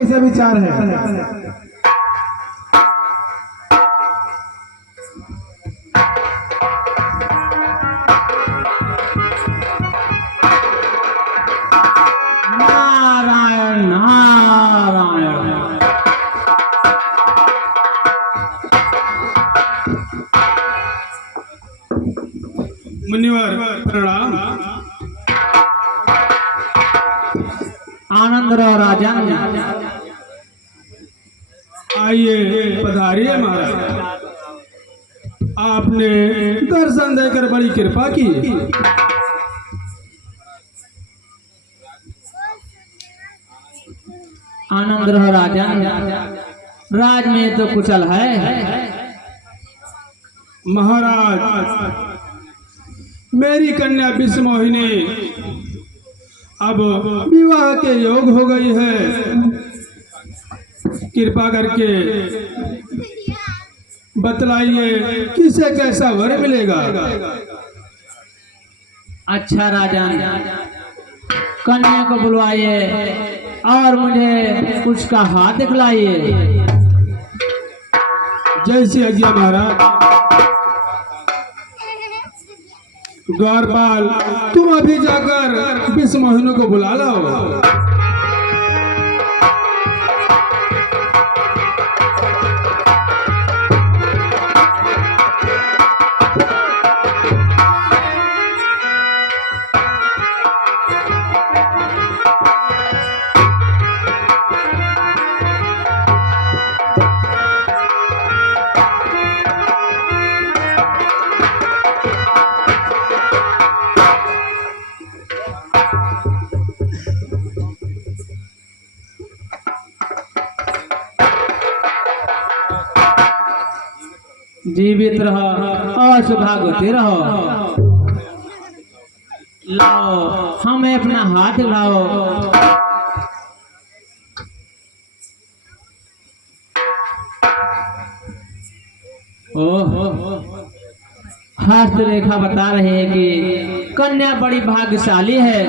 कैसा विचार है? नारायण नारायण। मुनिवर प्रणाम। आनंद रहो राजन। आइए पधारिए महाराज। आपने दर्शन देकर बड़ी कृपा की। आनंद रहो राजन। राज में तो कुशल है। महाराज, मेरी कन्या विषमोहिनी अब विवाह के योग हो गई है। कृपा करके बतलाइए किसे कैसा वर मिलेगा। अच्छा राजन, कन्या को बुलवाइए और मुझे उसका हाथ दिखलाइए। जैसी आज्ञा महाराज। द्वारपाल, तुम अभी जाकर विषमोहिनी को बुला लाओ। जीवित रहो और सुभागवती रहो। लाओ, हमें अपना हाथ लाओ। ओह, हस्तरेखा बता रहे हैं कि कन्या बड़ी भाग्यशाली है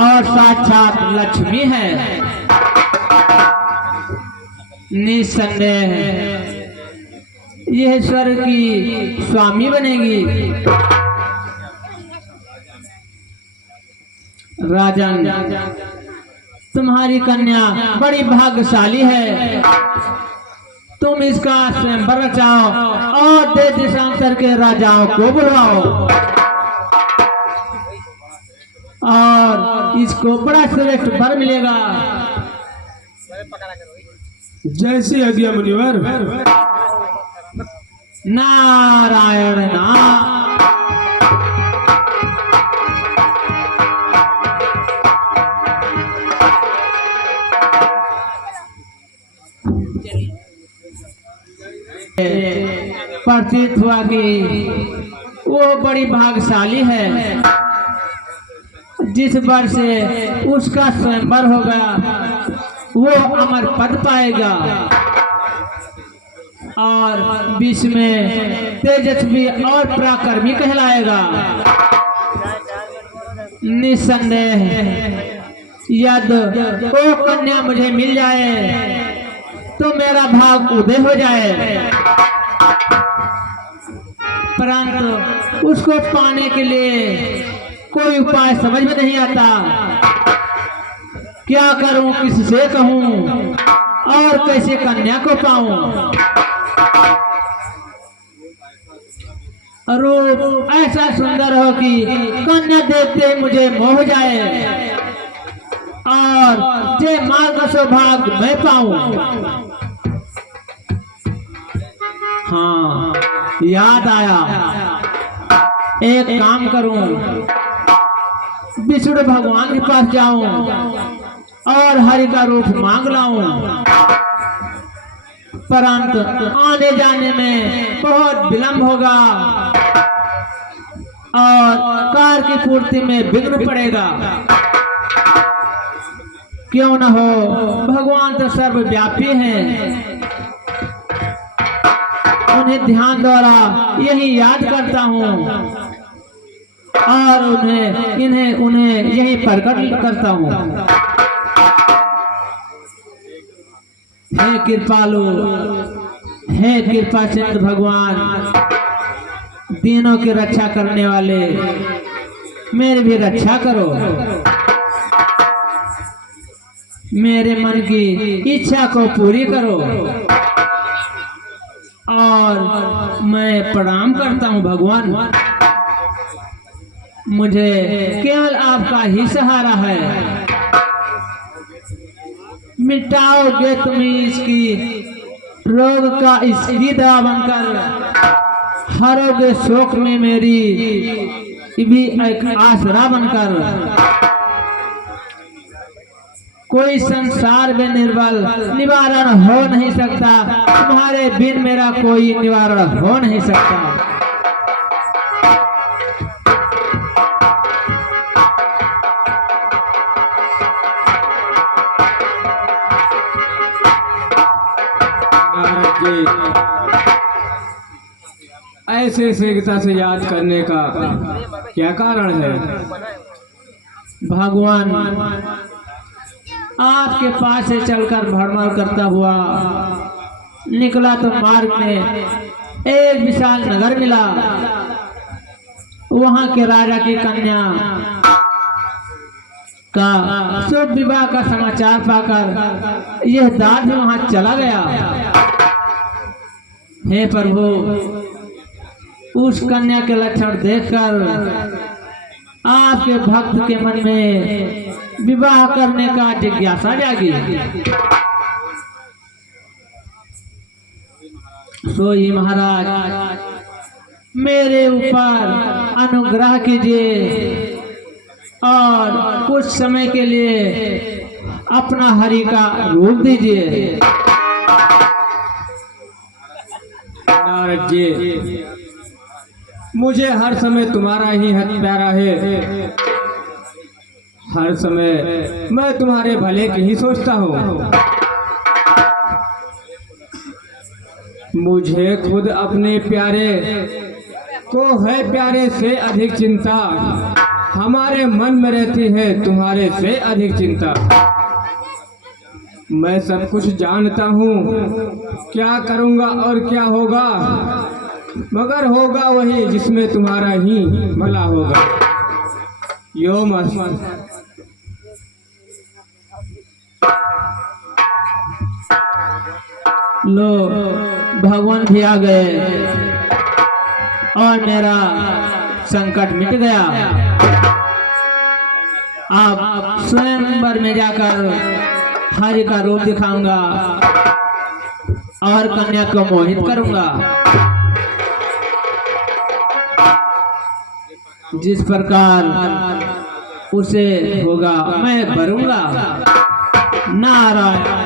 और साक्षात लक्ष्मी है। निसंदेह यह स्वर्ग की स्वामी बनेगी। राजन, तुम्हारी कन्या बड़ी भाग्यशाली है। तुम इसका स्वयंवर रचाओ और देश देशांतर के राजाओं को बुलवाओ और इसको बड़ा श्रेष्ठ वर मिलेगा। जैसी आज्ञा मुनिवर। नारायण नारायण। प्रतीत हुआ कि वो बड़ी भाग्यशाली है। जिस वर्ष से उसका स्वयंवर होगा वो अमर पद पाएगा और विश्व में तेजस्वी और पराक्रमी कहलाएगा। निसंदेह यदि वो कन्या मुझे मिल जाए तो मेरा भाग उदय हो जाए, परंतु उसको पाने के लिए कोई उपाय समझ में नहीं आता। क्या करूं, किससे कहूं और कैसे कन्या को पाऊं। रूप ऐसा सुंदर हो कि कन्या देखते ही मुझे मोह जाए और जे मार्ग सौभाग्य मैं पाऊं। हाँ, याद आया, एक काम करूं, विष्णु भगवान के पास जाऊं और हरि का रूप मांग लाऊं, परंतु आने जाने में बहुत विलंब होगा और कार्य की पूर्ति में विघ्न पड़ेगा। क्यों न हो, भगवान तो सर्वव्यापी हैं। उन्हें ध्यान द्वारा यही याद करता हूँ और उन्हें यही प्रकट करता हूँ। हे कृपालु, हे कृपा सिंधु भगवान, दीनों की रक्षा करने वाले, मेरी भी रक्षा करो। मेरे मन की इच्छा को पूरी करो। और मैं प्रणाम करता हूँ भगवान, मुझे केवल आपका ही सहारा है। मिटाओगे तुम इसकी रोग का इसकी दवा बनकर, हरोगे शोक में मेरी भी एक आसरा बनकर। कोई संसार में निर्बल निवारण हो नहीं सकता, तुम्हारे बिन मेरा कोई निवारण हो नहीं सकता। नारद जी, ऐसे शीघ्रता से याद करने का क्या कारण है? भगवान, आपके पास से चलकर भ्रमण करता हुआ निकला तो मार्ग में एक विशाल नगर मिला। वहां के राजा की कन्या का शुभ विवाह का समाचार पाकर यह दास भी वहां चला गया। हे प्रभु, उस कन्या के लक्षण देखकर आपके भक्त के मन में विवाह करने का जिज्ञासा जागी। सो ही महाराज, मेरे ऊपर अनुग्रह कीजिए और कुछ समय के लिए अपना हरि का रूप दीजिए। नारद जी, मुझे हर समय तुम्हारा ही हक प्यारा है। हर समय मैं तुम्हारे भले की ही सोचता हूँ। मुझे खुद अपने प्यारे को है प्यारे से अधिक चिंता, हमारे मन में रहती है तुम्हारे से अधिक चिंता। मैं सब कुछ जानता हूँ, क्या करूँगा और क्या होगा, मगर होगा वही जिसमें तुम्हारा ही भला होगा। यो मस्त। लो, भगवान भी आ गए और मेरा संकट मिट गया। अब स्वयंवर में जाकर हरि का रूप दिखाऊंगा और कन्या को मोहित करूंगा। जिस प्रकार उसे होगा मैं भरूंगा। नारायण।